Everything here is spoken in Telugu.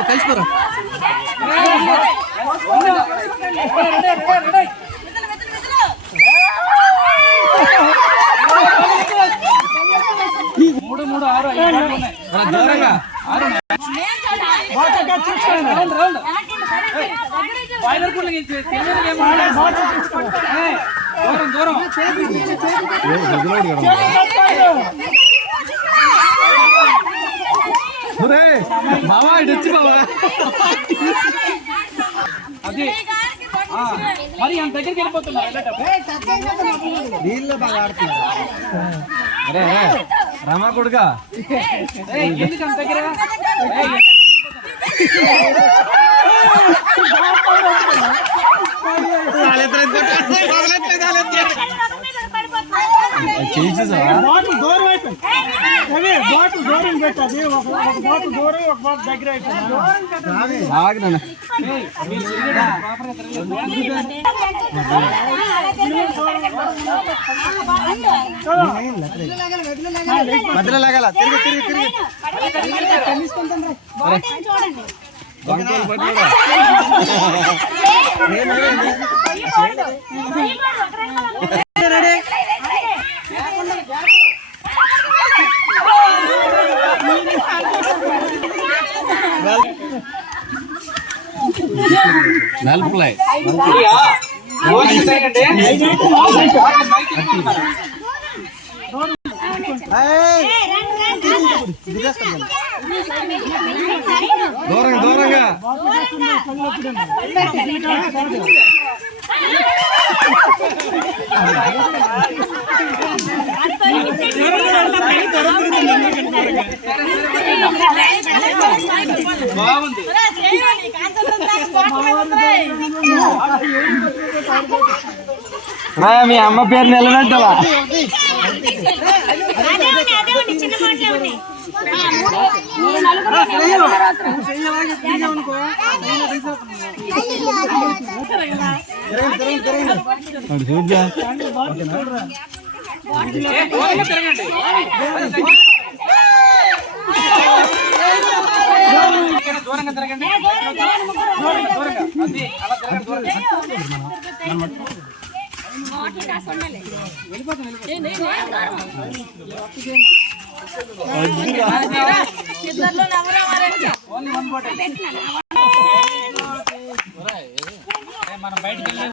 కలిసిపోరా మూడు మూడు ఆరు దూరంగా దూరం బావా ఇటు వచ్చి బావా అది మరి అంత దగ్గరికి వెళ్ళిపోతున్నారు నీళ్ళు బాగా ఆడుతున్నారు అరే రమా కొడుక ఎందుకు అంత దగ్గర దూరం అయిపోయింది దూరం పెట్టది ఒక బాటు దూరం ఒక బాటు దగ్గర అయిపోయింది మధ్యలో లాగాల తిరిగి తిరిగి తిరిగి నలుపులై దూరంగా దూరంగా బాగుంది మీ అమ్మ పేరు నిలబెట్టాలా దూరంగా తిరగండి మనం బయటకు